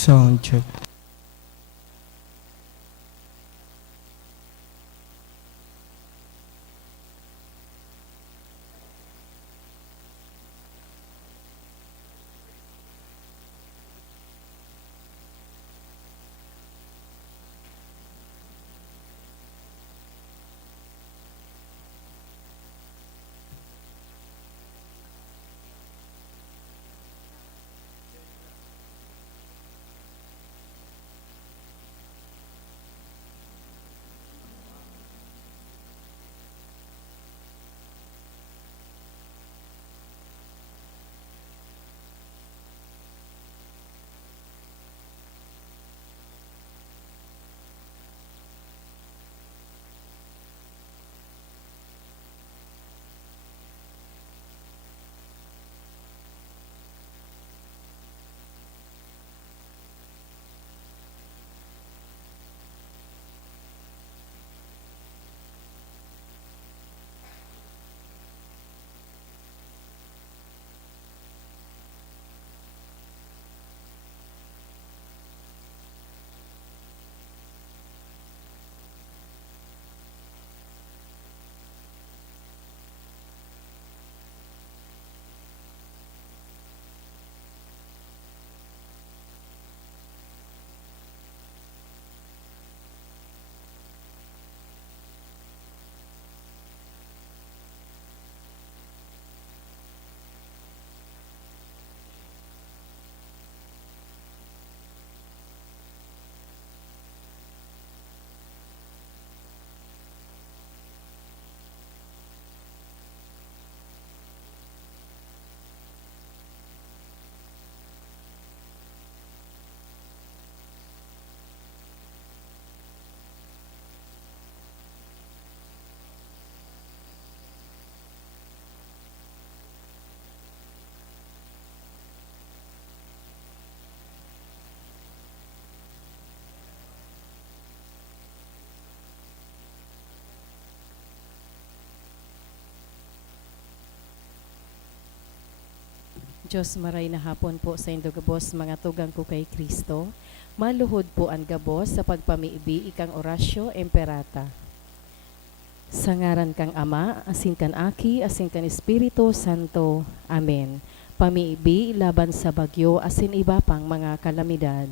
Sound check. Diyos maray na hapon po sa indo gabos mga tugang ko kay Kristo. Maluhod po ang gabos sa pagpamiibi ikang orasyo emperata. Sa ngaran kang Ama, asin kan Aki, asin kan Espiritu Santo. Amen. Pamiibi laban sa bagyo asin iba pang mga kalamidad.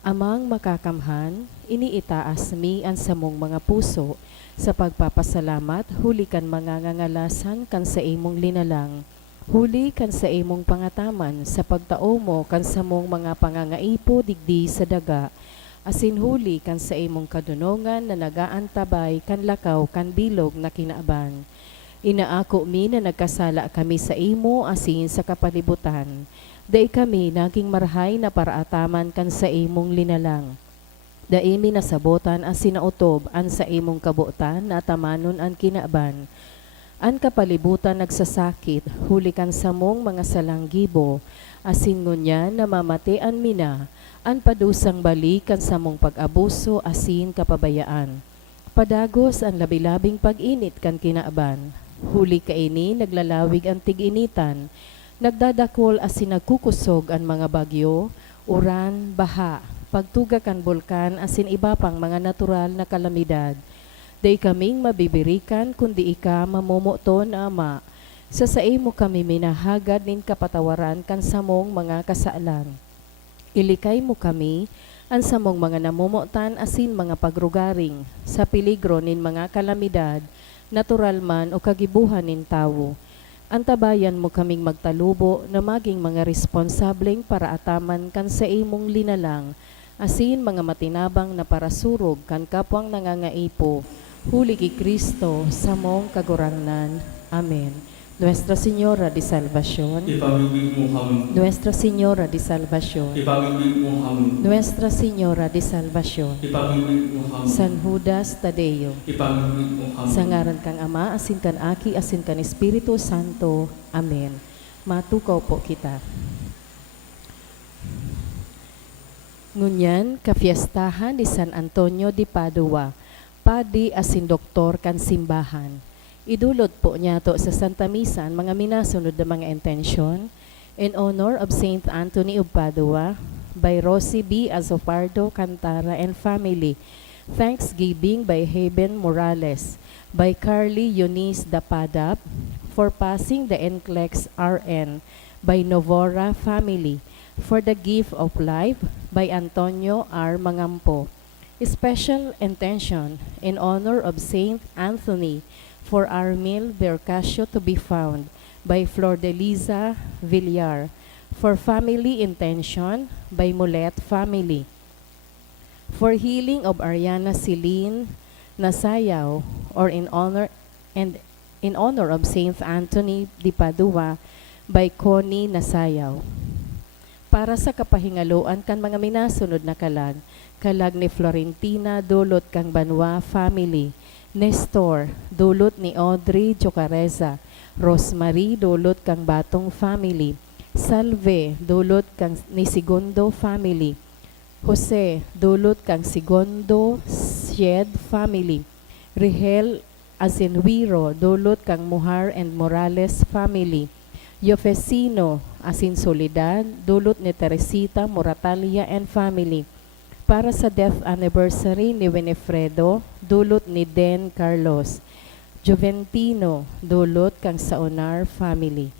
Amang makakamhan, iniitaas mi ang samong mga puso sa pagpapasalamat huli kan mga ngangalasan kan sa imong linalang. Huli kan sa imong pangataman sa pagtao mo kan sa mong mga pangangaipo digdi sa daga. Asin huli kan sa imong kadunongan na nagaantabay kan lakaw kan bilog na kinaaban. Inaako mi na nagkasala kami sa imo asin sa kapalibutan. Dai kami naging marhay na paraataman kan sa imong linalang. Dai mi nasabotan asin nautob an sa imong kabutan na tamanon ang kinaaban. An kapalibutan nagsasakit, hulikan sa mong mga salanggibo, asin ngunyan namamatian mina, an padusang balikan sa mong pag-abuso asin kapabayaan. Padagos ang labilabing pag-init kan kinaaban, huli kaini naglalawig ang tig-initan, nagdadakol asin nagkukusog ang mga bagyo, uran, baha, pagtuga kan bulkan asin iba pang mga natural na kalamidad. Day kaming mabibirikan kundi ika mamumuto na Ama. Sa mo kami minahagad nin kapatawaran kan samong mga kasaalan. Ilikay mo kami ang samong mga namumutan asin mga pagrugaring sa peligro nin mga kalamidad, natural man o kagibuhan nin tawo. Antabayan mo kaming magtalubo na maging mga responsableng para ataman kan sa imong linalang, asin mga matinabang na parasurog kan kapwang nangangaipo. Huli kay Kristo sa mong kagurangnan. Amen. Nuestra Señora de Salvación. Ipamibig mo kami. Nuestra Señora de Salvación. Ipamibig mo kami. Nuestra Señora de Salvación. Ipamibig mo kami. San Judas Tadeo. Ipamibig mo kami. Sa ngaran kang Ama, asin kan Aki, asin kan Espiritu Santo. Amen. Matukaw po kita. Ngunyan, kafiestahan ni San Antonio de Padua, padi asin doktor kan simbahan. Idulot po niya to sa Santa Misa ang mga minasunod na mga intensyon in honor of Saint Anthony of Padua, by Rosie B. Azopardo Cantara and family. Thanksgiving by Haben Morales, by Carly Eunice Dapadap, for passing the NCLEX RN, by Novora family, for the gift of life, by Antonio R. Mangampo. Special intention in honor of Saint Anthony, for Armil Bercasio to be found, by Flor de Liza Villar, for family intention, by Mulet family, for healing of Ariana Celine Nasayaw, or in honor of Saint Anthony de Padua, by Connie Nasayaw. Para sa kapahingaloan kan mga minasunod na kalag ni Florentina dulot kang Banwa family, Nestor dulot ni Audrey Jocareza, Rosemary dulot kang Batong family, Salve dulot kang ni Segundo family, Jose dulot kang Segundo Syed family, Rigel Asinwiro dulot kang Muhar and Morales family, Yofesino Asin Soledad dulot ni Teresita Moratalia and family. Para sa death anniversary ni Winifredo dulot ni Den Carlos, Juventino dulot kang Saonar family.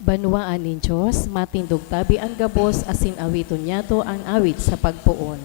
Banwaan nin Diyos, matindog tabi ang gabos, asin awiton niyato ang awit sa pagpuon.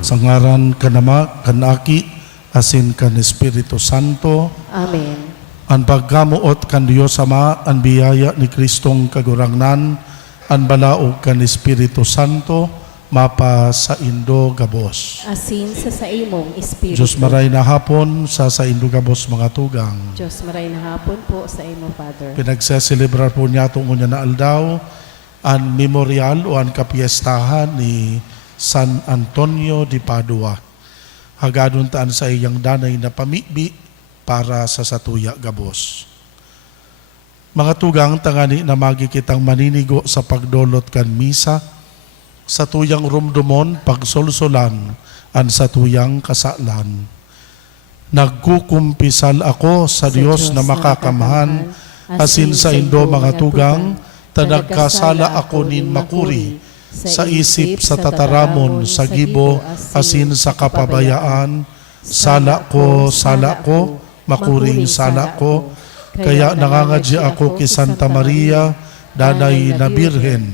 Sa ngaran kanama, kanaki, asin kan Espiritu Santo, Amen. ang pagkamuot kan Diyos Ama, ang biyaya ni Kristong kagurangnan, ang balaog kan Espiritu Santo, mapa sa Indo Gabos. Asin sa imong Espiritu. Diyos maray na hapon sa Indo Gabos mga tugang. Diyos maray na hapon po sa imong Father. Pinagseselebrar po niya itong unya na aldaw, ang memorial o ang kapiestahan ni San Antonio de Padua. Hagadon taan sa iyang danay na pamibi para sa Satuya Gabos. Mga tugang tangani na magikitang maninigo sa pagdolot kan misa, sa tuyang rumdumon pagsolsolan ang satuyang kasalan. Nagkukumpisal ako sa Diyos na makakamahan, asin sa Indo mga tugang, tanagkasala ako nin makuri, sa isip, sa tataramon, sa gibo, asin sa kapabayaan, sala ko, makuring sala ko, kaya nangangadya ako kay Santa Maria, danay na Birhen,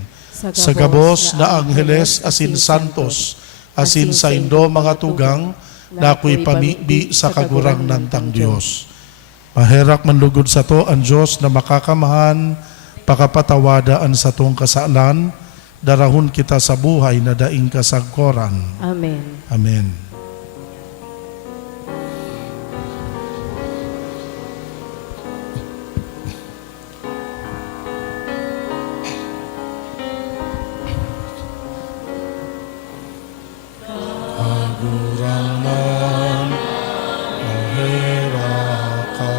sa gabos na Angheles, asin Santos, asin sa Indo mga tugang, na ako'y pamibi sa kagurang nantang Diyos. Maherak manlugod sa to ang Diyos na makakamahan, pakapatawadaan sa tong kasalan, darahon kita sa buhay na daing kasagkoran. Amen. Amen. Kagurangan, mahera ka.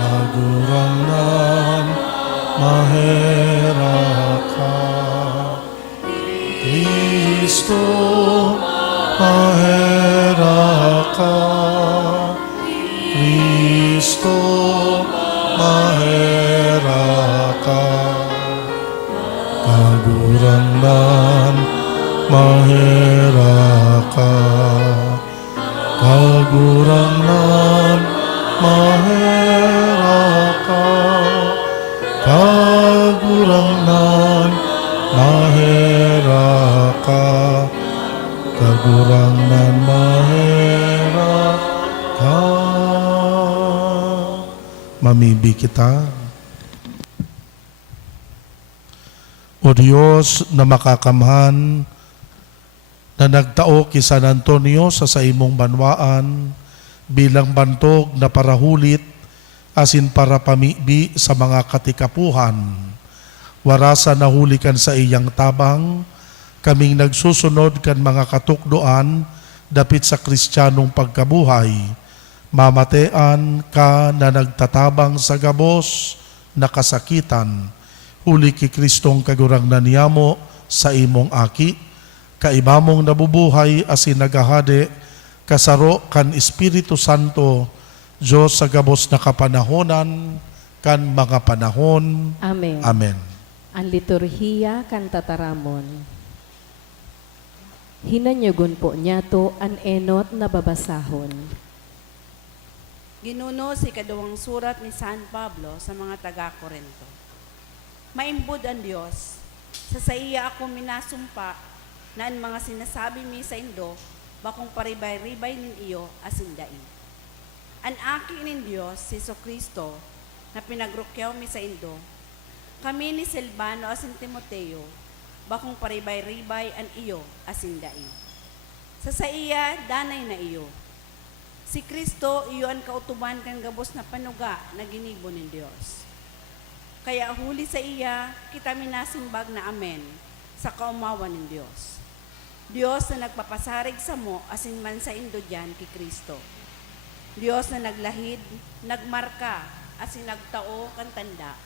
Kagurangan, mahera ka. Kristo, mahera ka. Kristo, mahera ka. Kagurangan, mahera ka. Kagurangan, mahera ka. Kagurangan, mahera ka. Kagurangan, mahera ka. Mamibi kita. O Diyos na makakamhan, na nagtao ki San Antonio sa imong banwaan bilang bantog na parahulit asin para pamibi sa mga katikapuhan. Warasa nahulikan sa iyang tabang, kaming nagsusunod kan mga katukdoan dapit sa Kristiyanong pagkabuhay. Mamatean ka na nagtatabang sa gabos na kasakitan. Huli ki Kristong kagurangnan niyamo sa imong aki, kaibamong nabubuhay asin nagahade, kasaro kan Espiritu Santo, Diyos sa gabos na kapanahonan, kan mga panahon. Amen. Amen. Ang liturhiya kan tataramon. Hinanyugon po niya to an enot na babasahon. Ginuno si kadawang surat ni San Pablo sa mga taga-Korinto. Maimbod ang Diyos, sa iya ako minasumpa na ang mga sinasabi mi sa Indo, bakong paribay-ribay nin iyo asindain. An aki nin Diyos, si Kristo, na pinagrukyaw mi sa Indo, kami ni Silvano asin Timoteo, bakong paribay-ribay an iyo asindain. Sa iya, danay na iyo. Si Kristo, iyo ang kautuban kan gabos na panuga na ginibo nin Diyos. Kaya huli sa iya, kita minasimbag na amen sa kaumawan ng Diyos. Diyos na nagpapasarig sa mo, asin man sa Indo dyan, ki Kristo. Diyos na naglahid, nagmarka, asin nagtao, kan tanda.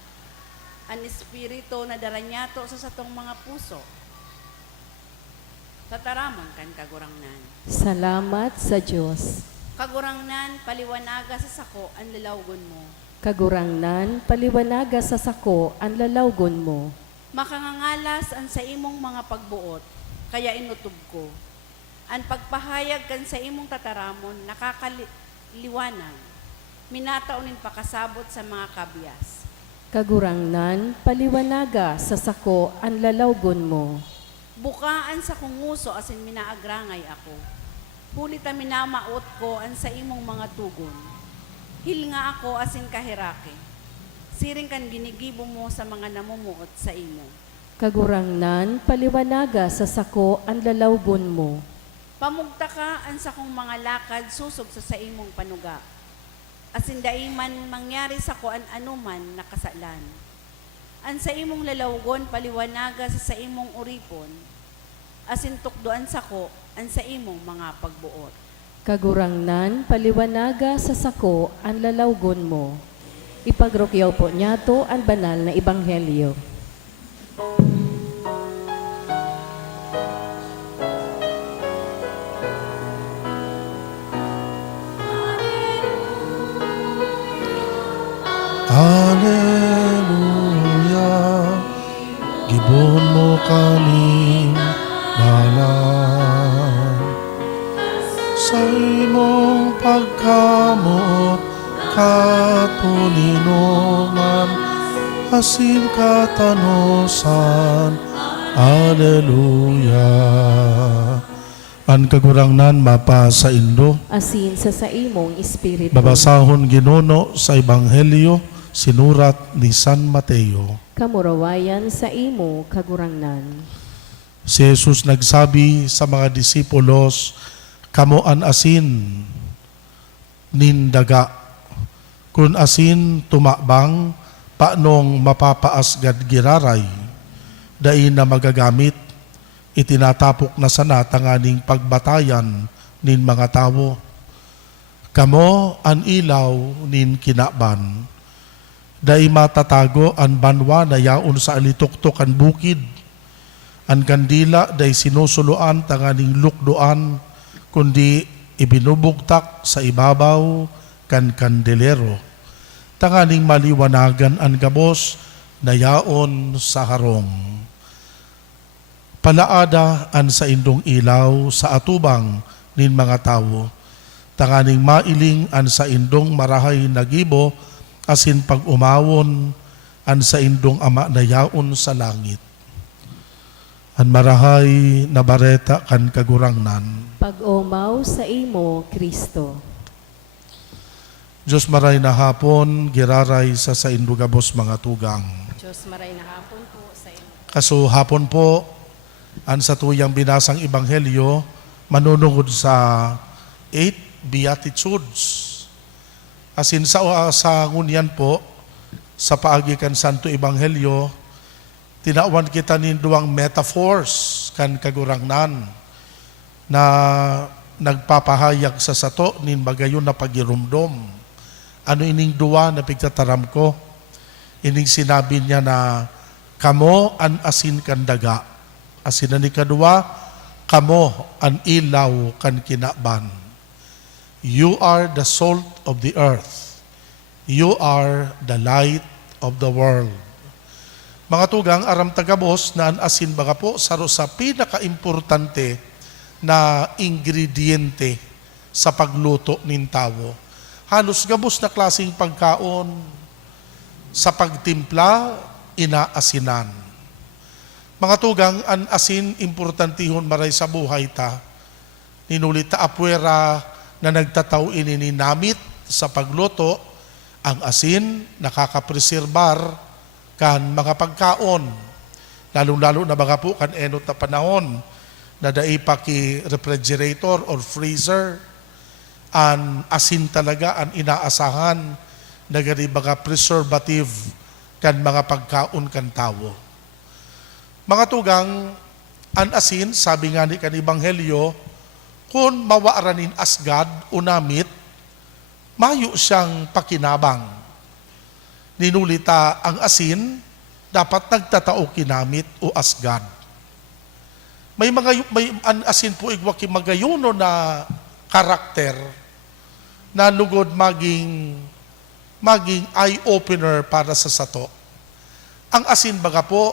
Ang Espiritu na daranyato sa satong mga puso. Tataramon kan kagurangnan. Salamat sa Diyos. Kagurangnan, paliwanaga sa sako ang lalawgon mo. Kagurangnan, paliwanaga sa sako ang lalawgon mo. Makangangalas ang sa imong mga pagbuot, kaya inutub ko. Ang pagpahayag kan sa imong tataramon, nakakaliwanag. Minataunin pakasabot sa mga kabyas. Kagurangnan, paliwanaga sa sako ang lalawgon mo. Bukaan sa kunguso asin minaagrangay ako. Hulita minamaot ko ang sa imong mga tugon. Hilnga ako asin kahirake. Siring kan ginigibo mo sa mga namumuot sa imo. Kagurangnan, paliwanaga sa sako ang lalawgon mo. Pamugta ka ang sa kong mga lakad susog sa imong panuga. Asin daiman mangyari sa ko an anuman nakasalan. An sa imong lalawgon paliwanaga sa imong uripon. Asin tukdoan sa ko an sa imong mga pagbuot. Kagurangnan, paliwanaga sa sako ang lalawgon mo. Ipagrukyaw po niya to ang banal na ebanghelyo. Alleluia, gibon mo kaming balan. Sa imong pagkamot, katulinongan, asin katanosan. Alleluia. An kagurangnan mapa sa Indo. Asin sa imong espiritu. Babasahon ginuno sa Ebanghelyo sinurat ni San Mateo. Kamurawayan sa imo kagurangnan. Si Jesus nagsabi sa mga disipulos, "Kamo an asin nindaga. Kun asin tumakbang, paanong mapapaasgad giraray? Dai na magagamit, itinatapok na sana tanganing pagbatayan nin mga tao. Kamo an ilaw nin kinaban. Dai matatago an banwa na yaon sa alituktok an bukid. An kandila dai sinusuluan tanganing lukdoan, kundi ibinubugtak sa ibabaw kan kandelero. Tanganing maliwanagan an gabos na yaon sa harong. Palaada an sa indong ilaw sa atubang nin mga tao. Tanganing mailing an sa indong marahay na gibo, asin pag umawon an sa indong ama na yaon sa langit. An marahay na bareta kan kagurangnan. Pag-umaw sa imo, Kristo. Diyos maray na hapon, giraray sa indugabos mga tugang. Diyos maray na hapon po sa imo. Kaso hapon po, an sa tuyang binasang ebanghelyo, manunungod sa 8 Beatitudes. Asin sa ngunyan po, sa paagi kan Santo Ebanghelyo, tinawan kita nin duwang metaphors kan kagurangnan na nagpapahayag sa sato nin magayon na pagirumdom. Ano ining duwa na pigtataram ko? Ining sinabi niya na kamo an asin kan daga. Asin na ni kadua, kamo an ilaw kan kinaban. You are the salt of the earth. You are the light of the world. Mga tugang, aram tagabos na an asin baga po saro sa pinaka-importante na ingrediente sa pagluto nin tao. Halos gabos na klaseng pagkaon sa pagtimpla, inaasinan. Mga tugang, an asin importantihon maray sa buhay ta. Ninulit ta apwera na nagtataw ini namit sa pagluto, ang asin nakakapreserbar kan mga pagkaon. Lalo-lalo na mga po kan enot na panahon na daipa ki refrigerator or freezer. An asin talaga ang inaasahan na gani mga preservative kan mga pagkaon kan tao. Mga tugang, an asin, sabi nga ni kan Ebanghelyo, kung mawaaranin asgad o namit, mayo siyang pakinabang. Ninulita ang asin, dapat nagtatao kinamit o asgad. May an asin po igwaki magayuno na karakter na lugod maging eye-opener para sa sato. Ang asin baga po,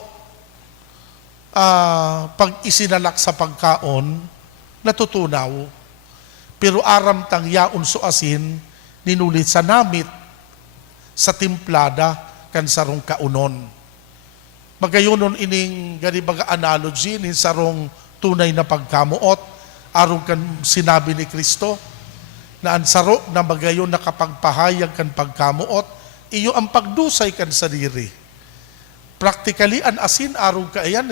pag isinalak sa pagkaon, natutunaw. Pero aram tang yaon so asin, ninulit sa namit, sa timplada, kan sarong kaunon. Magayunon ining ganibaga analogy, nin sarong tunay na pagkamuot, arong kan sinabi ni Kristo, na ang saro na magayon nakapagpahayag kan pagkamuot, iyo ang pagdusay kan sariri. Practically, an asin arong kaayan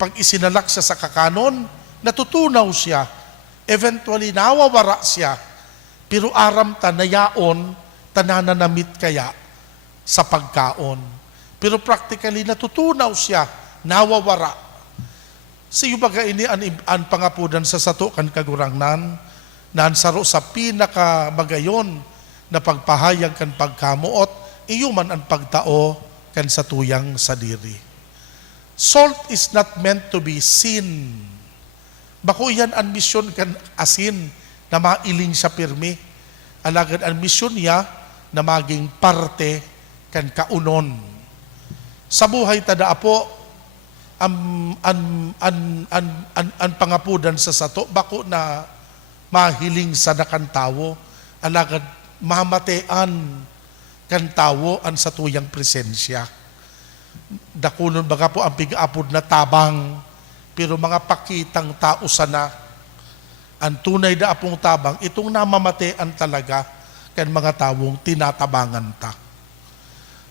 Pag isinalak siya sa kakanon, natutunaw siya. Eventually, nawawara siya. Pero aram ta na yaon, tananamit kaya sa pagkaon. Pero practically, natutunaw siya, nawawara. Sa iyo baga ini ang pangapudan sa sato kan kagurangnan, na ansaro sa pinakamagayon na pagpahayag kan pagkamuot, iyo man ang pagtao kan sa tuyang sadiri. Salt is not meant to be seen. Bako yan ang misyon kan asin na mailing sa pirmi. Alagad ang misyon niya na maging parte kan kaunon. Sa buhay tada po, ang pangapudan sa sato, bako na mahiling sa nakan tawo, alagad mamatean kan tawo ang satuyang presensya. Dakunon baga po ang pig-apod na tabang, pero mga pakitang tao sana, ang tunay na apong tabang, itong namamatean talaga kan mga tawong tinatabangan ta.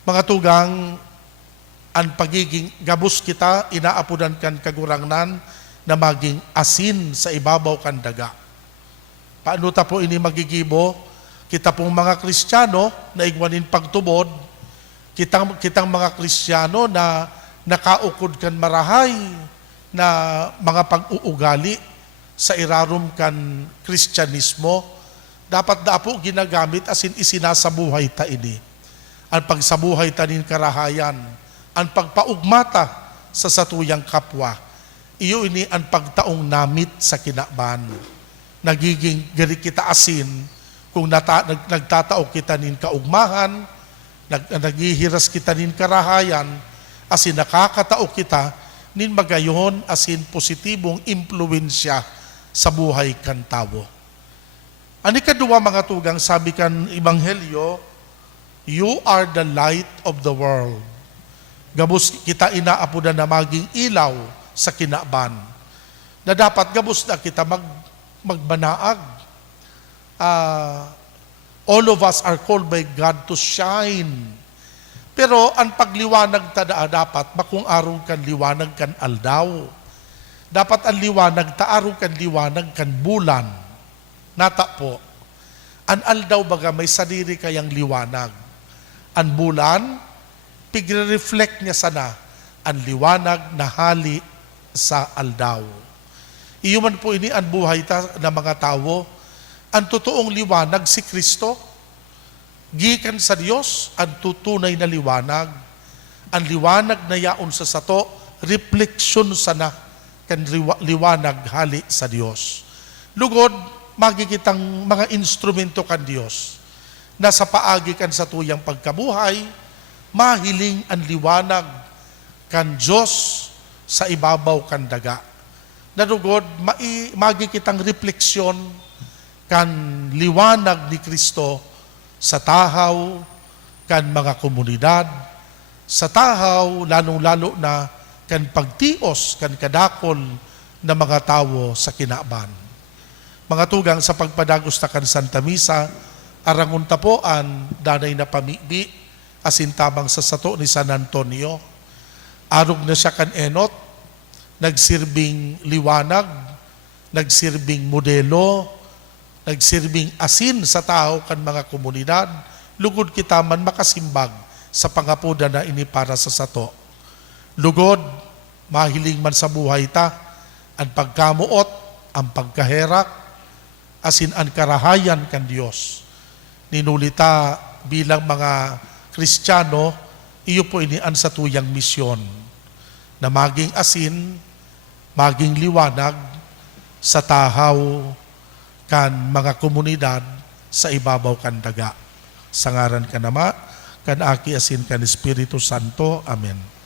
Mga tugang, ang pagiging gabos kita, inaapudan kan kagurangnan na maging asin sa ibabaw kan daga. Paano ta po ini magigibo? Kita pong mga Kristiyano na igwanin pagtubod, kitang mga Kristiyano na nakaukod kan marahay na mga pag-uugali sa irarum kan Kristyanismo, dapat na po ginagamit asin isinasabuhay ta ini. Ang pagsabuhay ta nin karahayan, ang pagpaugmata sa satuyang kapwa, iyo ini ang pagtaong namit sa kinaban. Nagiging gari kita asin kung nagtatao kita nin kaugmahan, naghihiras kita nin karahayan, asin nakakatao kita nin magayon asin positibong impluensya sa buhay kan tawo. Ani kadua mga tugang, sabi kan Ebanghelyo, you are the light of the world. Gabos kita inaapudan na maging ilaw sa kinaban. Na dapat gabos na kita magbanaag. All of us are called by God to shine. Pero ang pagliwanag tada dapat makung araw kan liwanag kan aldaw. Dapat ang liwanag taaraw kan liwanag kan bulan. Nata po. Ang aldaw baga may sadiri kayang liwanag. Ang bulan, pigre-reflect niya sana ang liwanag na hali sa aldaw. Iyo man po ini ang buhay na mga tao, ang totoong liwanag si Kristo, gikan sa Diyos, ang tutunay na liwanag, ang liwanag na yaon sa sato, refleksyon sana kan liwanag hali sa Diyos. Lugod, magigitang mga instrumento kan Diyos, na sa paagi kan sa tuyang pagkabuhay, mahiling ang liwanag kan Diyos sa ibabaw kan daga. Narugod, magigitang refleksyon kan liwanag ni Kristo sa tahaw, kan mga komunidad, sa tahaw, lalong-lalo na kan pagtios, kan kadakol na mga tao sa kinaban. Mga tugang, sa pagpadagos ta kan Santa Misa, arangon tapoan, danay na pamibi, asintabang sa sato ni San Antonio. Arog na siya kan enot, nagsirbing liwanag, nagsirbing modelo, nagsirbing asin sa tao kan mga komunidad, lugod kita man makasimbag sa pangapuda na ini para sa sato. Lugod, mahiling man sa buhay ta, ang pagkamuot, ang pagkaherak, asin ang karahayan kan Diyos. Ninulita bilang mga Kristiyano, iyo po inian sa tuyang misyon na maging asin, maging liwanag sa tahaw kan mga komunidad sa ibabaw kan daga. Sa ngaran ka nama, kan aki asin kan Espiritu Santo. Amen.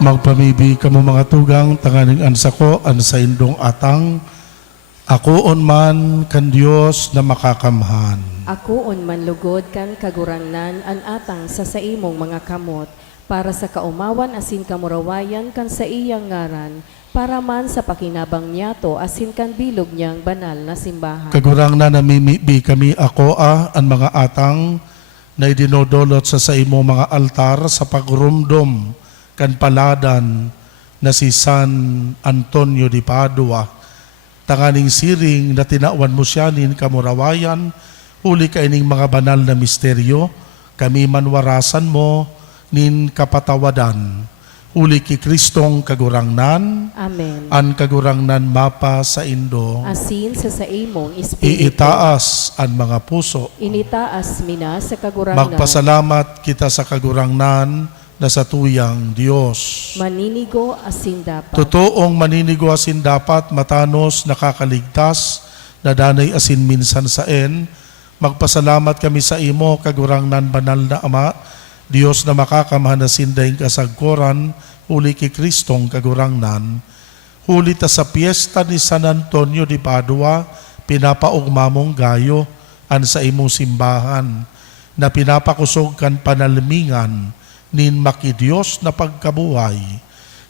Magpamibi ka mo mga tugang, tanganing ansa ko, ansa indong atang, Akoon man kan Dios na makakamhan. Akoon man lugod kan kagurangnan an atang sa imong mga kamot, para sa kaumawan asin kamurawayan kan sa iyang ngaran, para man sa pakinabang niyato asin kan bilog niyang banal na simbahan. Kagurang na namimibi kami ako ang mga atang na idinodolot sa imo mga altar sa pagrumdom kan paladan na si San Antonio de Padua. Tanganing siring na tinawan mo siya nin kamurawayan, huli ka ining mga banal na misteryo, kami manwarasan mo nin kapatawadan. Huli ki Kristong kagurangnan, Amen. an kagurangnan mapa sa Indo. Asin sa imong espiritu, Iitaas ang mga puso. initaas mina sa kagurangnan. Magpasalamat kita sa kagurangnan na sa tuyang Diyos. Maninigo asin dapat. Totoong maninigo asin dapat, matanos, nakakaligtas, na danay asin minsan saen. Magpasalamat kami sa imo, kagurangnan banal na Ama, Diyos na makakamhan na sindayng kasagkoran, huli ki Kristong kagurangnan. Huli ta sa piyesta ni San Antonio de Padua, pinapaugma mong gayo, an sa imong simbahan, na pinapakusog kan panalmingan, nin makidiyos na pagkabuhay.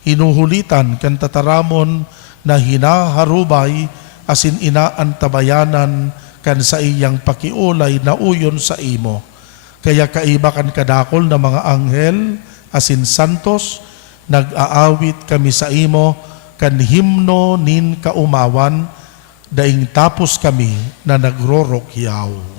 Hinuhulitan kan tataramon na hinaharubay, asin inaantabayanan kan sa iyang pakiulay na uyon sa imo. Kaya kaiba kan kadakol na mga anghel, asin santos, nag-aawit kami sa imo, kan himno nin kaumawan, daing tapos kami na nagrorokyaw.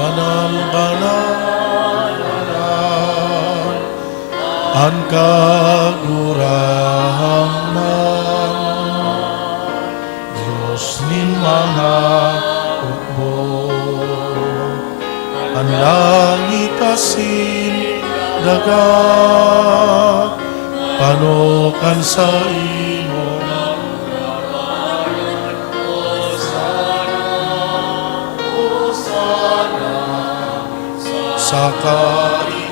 Banal, banal, banal, ang kagurangnan, Diyos nin mga hukbo, ang langit asin daga, panokan sa imo. Sa kaitaasan,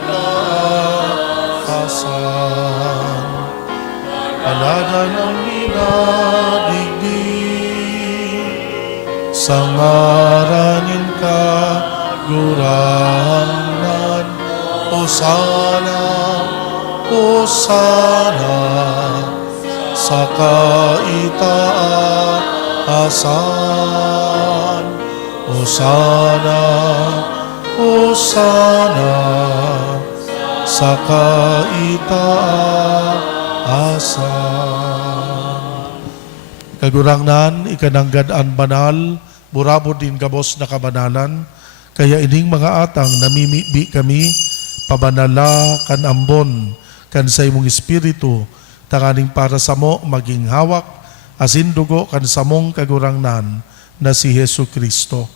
paladan ang minadigdig, sa ngaranin ka gurangnan, Hosana, Hosana, sa kaitaasan, Hosana, Hosana, sa kaitaasan. Kagurangnan, ikananggadaan banal, burabo din gabos na kabanalan, kaya ining mga atang namimibi kami, pabanala kan ambon, kan sa imong espiritu, tanganing para sa mo maging hawak, asin dugo kan sa mong kagurangnan na si Hesu Kristo.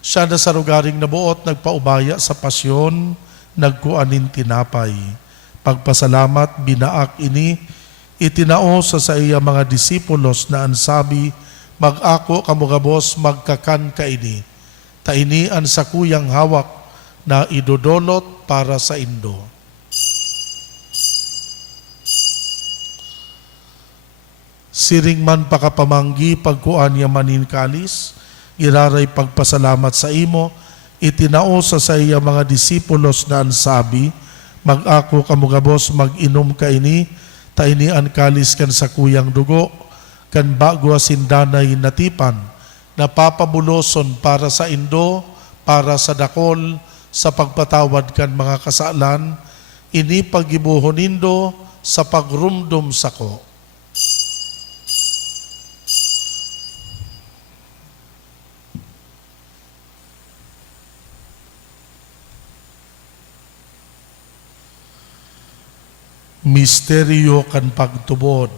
Siya na sa lugaring nabuot, nagpaubaya sa pasyon, nagkuanin tinapay. Pagpasalamat, binaak ini, itinao sa iya mga disipulos na ansabi, mag-ako kamugabos magkakan kaini. Taini ang sakuyang hawak na idodolot para sa Indo. Siring man pakapamanggi pagkuan niya manin kalis, iraray pagpasalamat sa imo, itinao sa iya mga disipulos na ansabi, mag-ako kamugabos mag-inom kaini, taini an kalis kan sa kuyang dugo, kan bago asindanay natipan, napapabuloson para sa Indo, para sa dakol, sa pagpatawad kan mga kasalan, ini pagibuhon Indo sa pagrumdum sako. Misteryo kan pagtubod.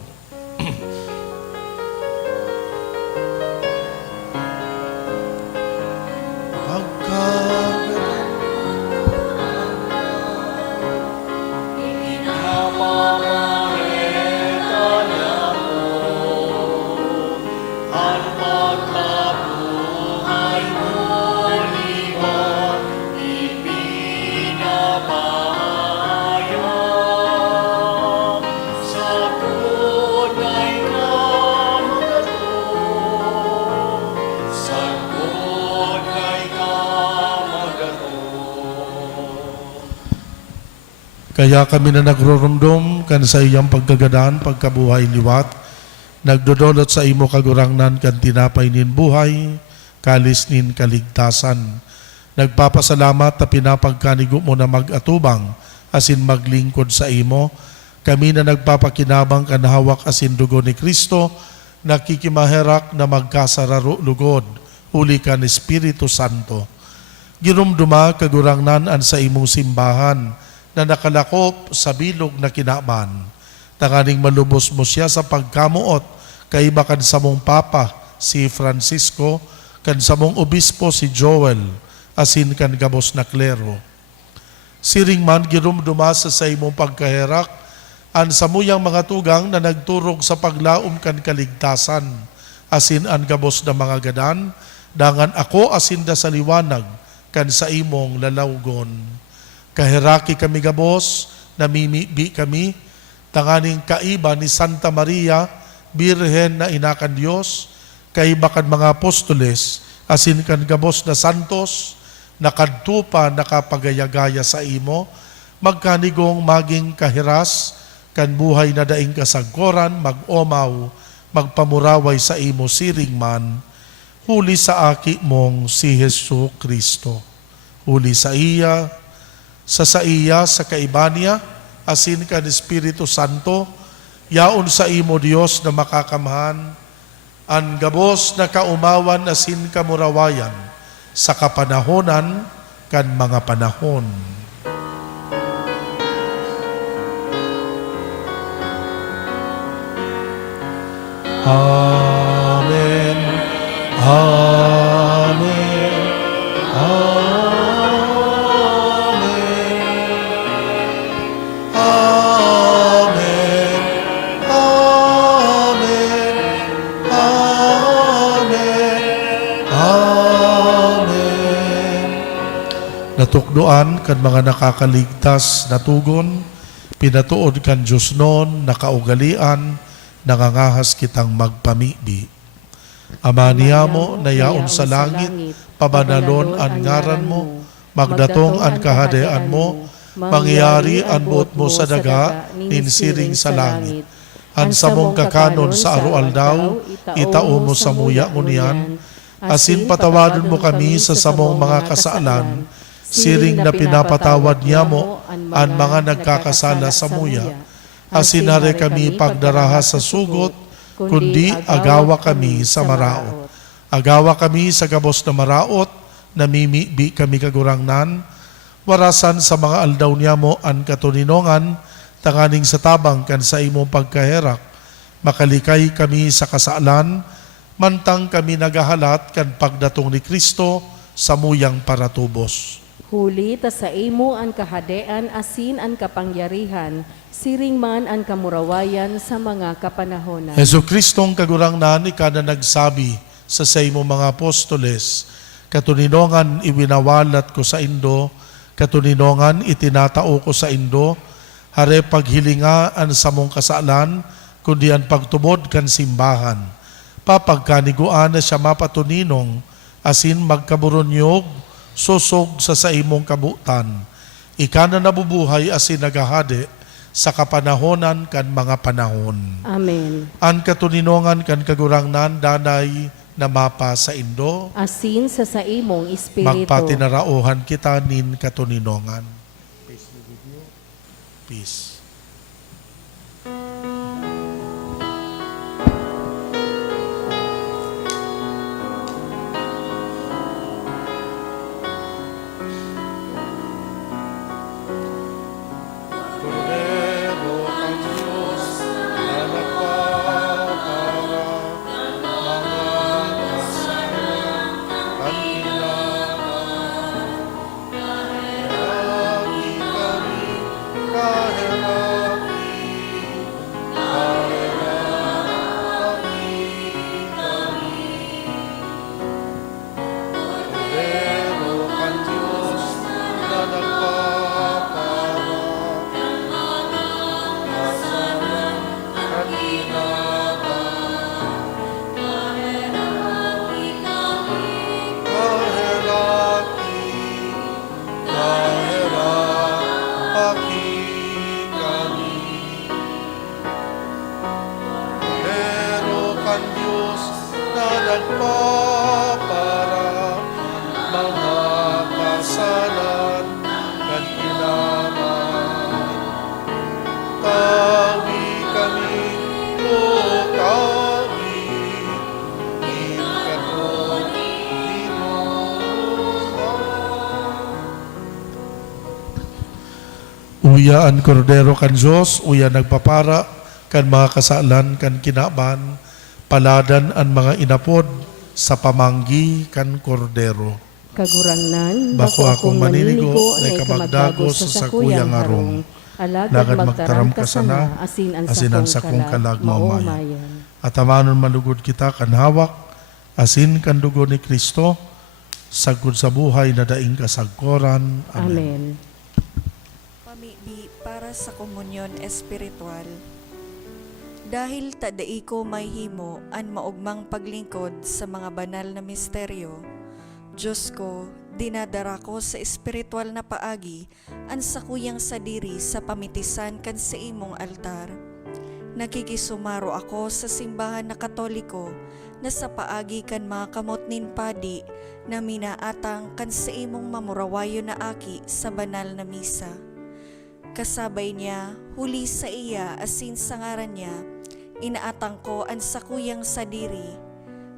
Kaya kami na nagrurumdum kan sa iyang pagkagadan, pagkabuhay liwat, nagdodolot sa imo kagurangnan kan tinapay nin buhay, kalis nin kaligtasan. Nagpapasalamat na pinapagkanigo mo na mag-atubang, asin maglingkod sa imo. Kami na nagpapakinabang kan hawak asin dugo ni Kristo, nakikimaherak na magkasararo lugod, uli kan Espiritu Santo. Ginumduma kagurangnan an sa imong simbahan, na nakalakop sa bilog na kinaban. Tanganing malubos mo siya sa pagkamuot, kay bakan sa mong Papa, si Francisco, kan sa mong Obispo, si Joel, asin kan gabos na klero. Siring man ginumduma sa imong pagkaherak, an samuyang mga tugang na nagturog sa paglaom kan kaligtasan, asin an gabos na mga gadan, dangan ako asin da sa liwanag, kan sa imong lalawgon. Kahiraki kami gabos, namimibi kami, tanganing kaiba ni Santa Maria, Birhen na inakan Diyos, kaibakan mga apostoles, asin kan gabos na santos, nakadtupa nakapagayagaya sa imo, magkanigong maging kahiras, kan buhay na daing kasagkoran, mag-omaw, magpamuraway sa imo siring man, huli sa aki mong si Hesu Kristo. Huli sa iya, sa kaiba niya, asin kan Espiritu Santo, yaon sa imo Dios na makakamahan, an gabos na kaumawan asin kamurawayan, sa kapanahonan kan mga panahon. Amen. Amen. Amen. Amen. Amen. Amen. Amen. Natukdoan kan mga nakakaligtas na tugon, pinatuod kan Diyos noon, nakaugalian, nangangahas kitang magpamibi. Ama niyamo na yaon sa langit, pabanalon an ngaran mo, magdatong an kahadean mo, mangyari an buot mo sa daga, ninsiring sa langit. An samong kakanon sa arualdaw, itao mo sa muya ngunyan, asin patawadon mo kami sa samong mga kasaalan, siring na pinapatawad niya mo an mga nagkakasala sa muya. Asin hare kami pagdaraha sa sugot, kundi agawa kami sa maraot. Agawa kami sa gabos na maraot, namimibi kami kagurangnan, warasan sa mga aldaw niya mo an katuninongan, tanganing sa tabang kan sa imong pagkaherak, makalikay kami sa kasalan, mantang kami nagahalat kan pagdatong ni Kristo sa muyang paratubos. Huli ta sa imo ang kahadean asin ang kapangyarihan, siring man ang kamurawayan sa mga kapanahonan. Hesu Kristong kagurangnan, ika na nagsabi sa imo mga apostoles, katuninongan iwinawalat ko sa indo, katuninongan itinatao ko sa indo, hare paghilingaan sa mong kasalan, kundi ang pagtubod kan simbahan. Papagkaniguan na siya mapatuninong, asin magkaburonyog, susog sa imong kabutan. Ika na nabubuhay asin nagahade sa kapanahonan kan mga panahon. Amen. An katuninongan kan kagurangnan danay na mapa sa indo, Asin sa imong espiritu. magpatinarauhan kita nin katuninongan. Peace be with you. Peace. Cordero ang Diyos na nagpapara mga kasalan ang kailangan. Lagi kami kahit para mga kasalan kan kinamay. Tawi kami, o tawi, ikaw Uyaan kordero kan Diyos, uya nagpapara kan mga kasalan kan kinaban, paladan ang mga inapod sa pamanggi kan kordero. Kagurangnan, Bako akong maninigo, na ikamagdagos sa sakuyang harong. Alagad magtaram ka sana, asin ang sakong kalag, maumayan. At amanon malugod kita kan hawak, asin kan dugo ni Kristo, sagkod sa buhay na daing kasagkoran. Amen. Amen. Pamibi para sa komunyon espiritual. Dahil tadai ko may himo an maugmang paglingkod sa mga banal na misteryo, Diyos ko, dinadara ko sa espiritual na paagi an sakuyang sadiri sa pamitisan kan sa imong altar. Nakikisumaro ako sa simbahan na Katoliko na sa paagi kan mga kamot nin padi na minaatang kan sa imong mamurawayo na aki sa banal na misa. Kasabay niya, huli sa iya asin sa ngaran niya, inaatang ko ang sakuyang sadiri.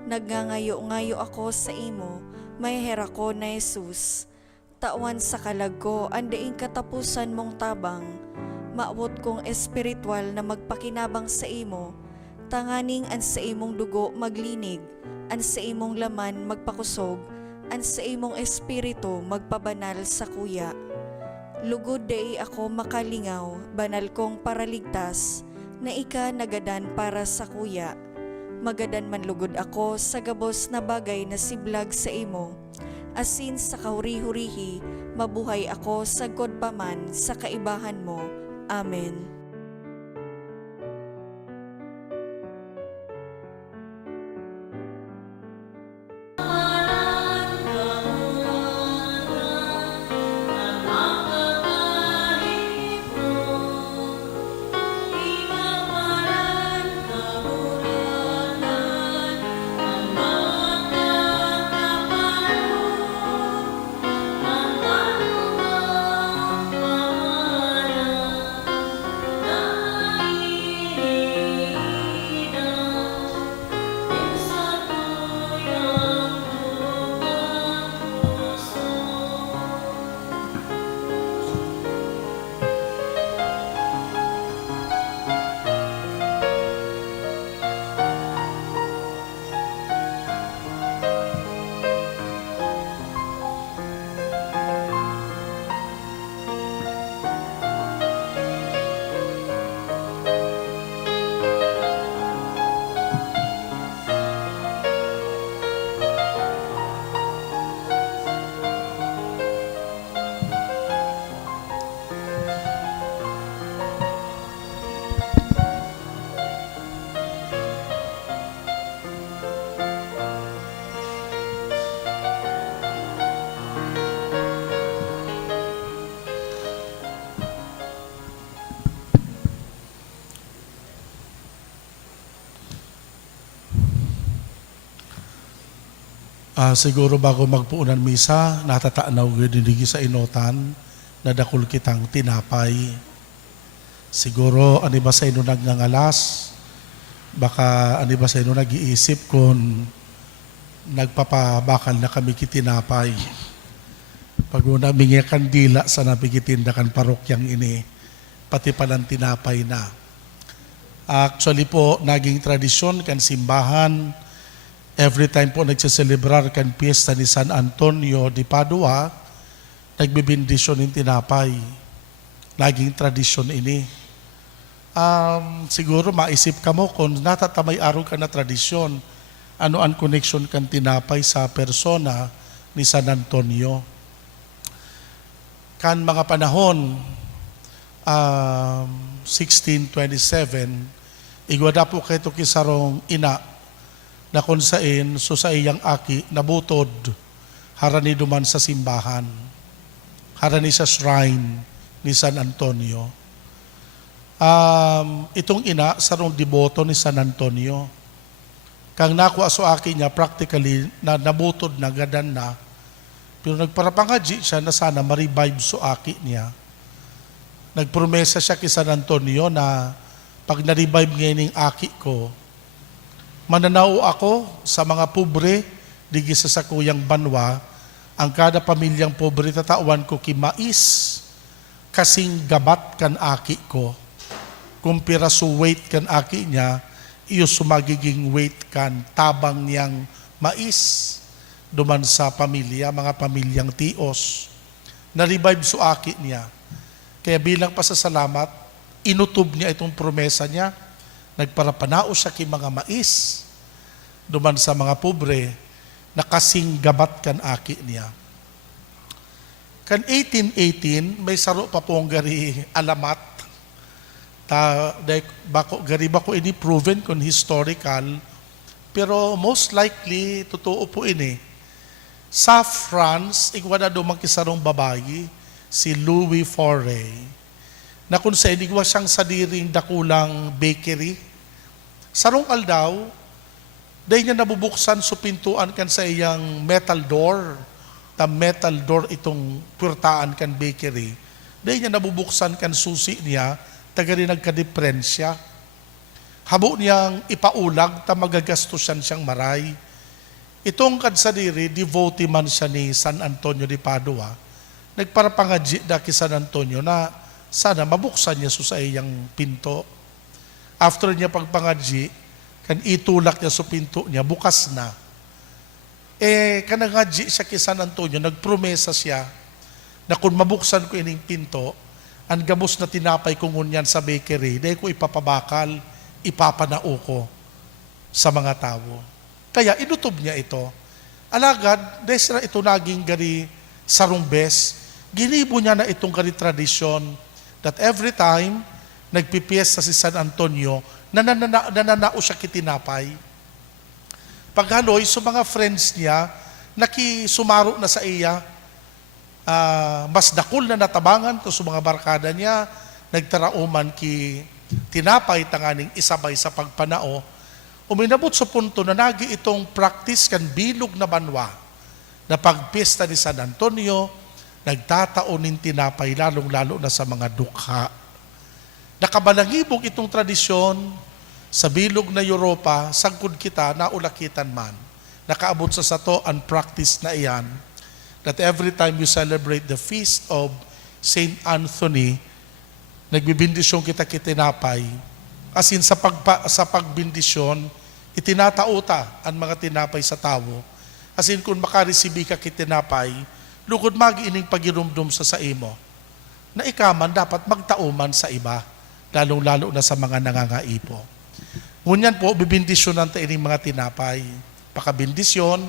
Nagngangayo-ngayo ako sa imo, may hera ko na Jesus. Tawan sa kalag ko, andaing katapusan mong tabang. Maabot kong espiritual na magpakinabang sa imo, tanganing an sa imong dugo maglinig, an sa imong laman magpakusog, an sa imong espiritu magpabanal sa kuya. Lugod day ako makalingaw, banal kong paraligtas, na ika nagadan para sa kuya. Magadan man lugod ako sa gabos na bagay na siblag sa imo. Asin sa kahuri-hurihi, mabuhay ako sa God paman sa kaibahan mo. Amen. Siguro bago magpuunan misa, natatanaw gudinigi sa inotan, na dakul kitang tinapay. Siguro, ani ba sa ino nagngangalas? Baka ani ba sa ino nag-iisip kung nagpapabakal na kami kitinapay. Pag una mingi kandila sa nabigitindakan parokyang ini, pati palang tinapay na. Actually po, naging tradisyon kan simbahan, every time po nagsiselebrar kan piyesta ni San Antonio de Padua, nagbibindisyon ng tinapay. Naging tradisyon ini. Siguro maisip ka mo kung natatamay araw ka na tradisyon, ano ang connection kan tinapay sa persona ni San Antonio. Kan mga panahon, 1627, igwada po kayo kisarong ina, na kung sain, so sa iyang aki, nabutod, harani duman sa simbahan, harani sa shrine ni San Antonio. Itong ina, sarong deboto ni San Antonio. Kang nakuha so akin niya, practically, na nabutod na, gadan na. Pero nagparapangadji siya na sana ma-revive so akin niya. Nagpromesa siya kay San Antonio na pag na-revive ngayon ng aki ko, mananaw ako sa mga pobre, digi sa sakuyang banwa, ang kada pamilyang pobre tatawan ko kimais, kasing gabat kan aki ko. Kung piraso weight kan aki niya, iyo sumagiging weight kan tabang niyang mais duman sa pamilya, mga pamilyang tios. Na-revive so aki niya. Kaya bilang pasasalamat, inutob niya itong promesa niya. Nagparapanao siya kay mga mais duman sa mga pobre na kasing gabat kan aki niya. Kan 1818, may saro pa pong gari alamat. Gari ba ko ini proven kung historical, pero most likely, totoo po ini. Sa France, igwa na dumang kisarong babayi, si Louis Foray, na kung sa inigwa siyang sadiring dakulang bakery, sarong aldaw, dahil niya nabubuksan so pintuan kan sa iyang metal door, ta metal door itong purtaan kan bakery, dahil niya nabubuksan kan susi niya, taga rin nagkadiprensya. Habo niyang ipaulag, ta magagastusan siyang maray. Itong kadsadiri, devotee man siya ni San Antonio de Padua, nagparapangadji da ki San Antonio na sana mabuksan niya sa iyang pinto. After niya pagpangadji, kan itulak niya sa pinto niya, bukas na. Kanangadji siya ki San Antonio, nagpromesa siya na kung mabuksan ko ining pinto, ang gamos na tinapay ko ngunyan sa bakery, dahil ko ipapabakal, ipapanao ko sa mga tao. Kaya inutob niya ito. Alagad, dahil ito naging gari sarong bes, ginibo niya na itong gari tradisyon that every time nagpipiesta si San Antonio, nananao siya kitinapay. Paghaloy, so mga friends niya, nakisumaro na sa iya, mas dakul na natabangan to sa mga barkada niya, nagtarauman ki tinapay tanganing isabay sa pagpanao. Uminabot sa punto na nagi itong practice kan bilog na banwa na pagpista ni San Antonio, nagtataonin tinapay lalong-lalo na sa mga dukha. Nakabalangibog itong tradisyon sa bilog na Europa, sagkod kita, naulakitan man. Nakaabot sa sato ang practice na iyan, that every time you celebrate the feast of Saint Anthony, nagbibindisyon kita kitinapay. As in, sa pagbindisyon, itinatauta ang mga tinapay sa tao. As in, kung makaresibi ka kitinapay, lugod mag-ining pagirumdum sa imo, na ikaman dapat magtauman sa iba, lalong-lalo na sa mga nangangaipo. Ngunyan po, bibindisyonan ta ining mga tinapay. Pakabindisyon,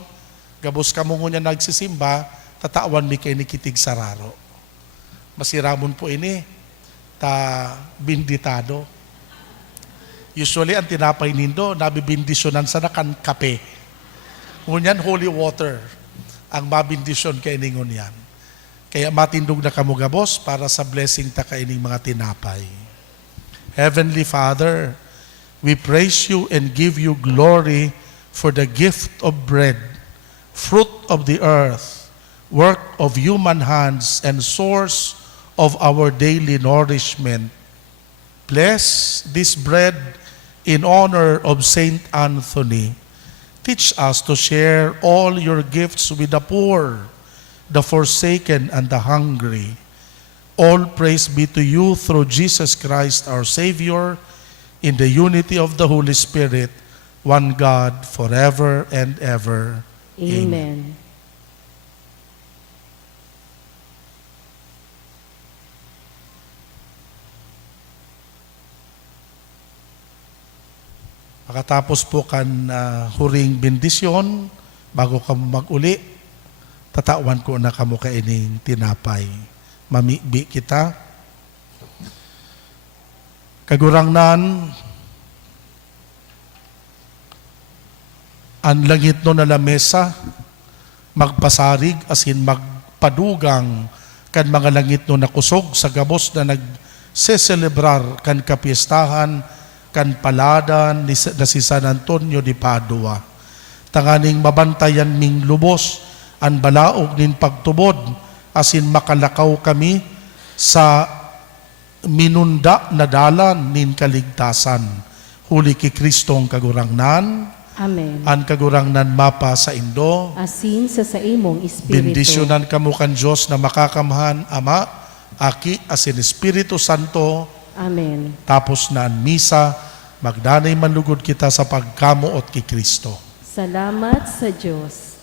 gabos ka mo ngunyan nagsisimba, tatawan mi kay nikitig sararo. Masiramon po ini, ta binditado. Usually, ang tinapay nindo, nabibindisyonan sa nakan kape. Ngunyan, holy water, ang mabindisyon kay ningon yan. Kaya matindog na kamo gabos para sa blessing ta kay ning mga tinapay. Heavenly Father, we praise you and give you glory for the gift of bread, fruit of the earth, work of human hands, and source of our daily nourishment. Bless this bread in honor of Saint Anthony. Teach us to share all your gifts with the poor, the forsaken, and the hungry. All praise be to you through Jesus Christ our Savior, in the unity of the Holy Spirit, one God, forever and ever. Amen. Pagkatapos po kan huring bendisyon, bago ka mag-uli, tatawan ko na kamo kaining tinapay. Mamibi kita. Kagurangnan, ang langit no na lamesa, magpasarig, asin magpadugang kan mga langit no nakusog sa gabos na nagseselebrar kan kapiestahan kan paladan na si San Antonio de Padua. Tanganing mabantayan ming lubos an balaog nin pagtubod asin makalakaw kami sa minunda na dalan nin kaligtasan. Huli ki Kristong kagurangnan, Amen. an kagurangnan mapa sa Indo. Asin sa imong espiritu. Bendisyonan kamo kan Diyos na makakamahan, Ama, Aki, asin Espiritu Santo. Amen. Tapos na ang misa, magdanay manlugod kita sa pagkamuot ki Kristo. Salamat sa Diyos.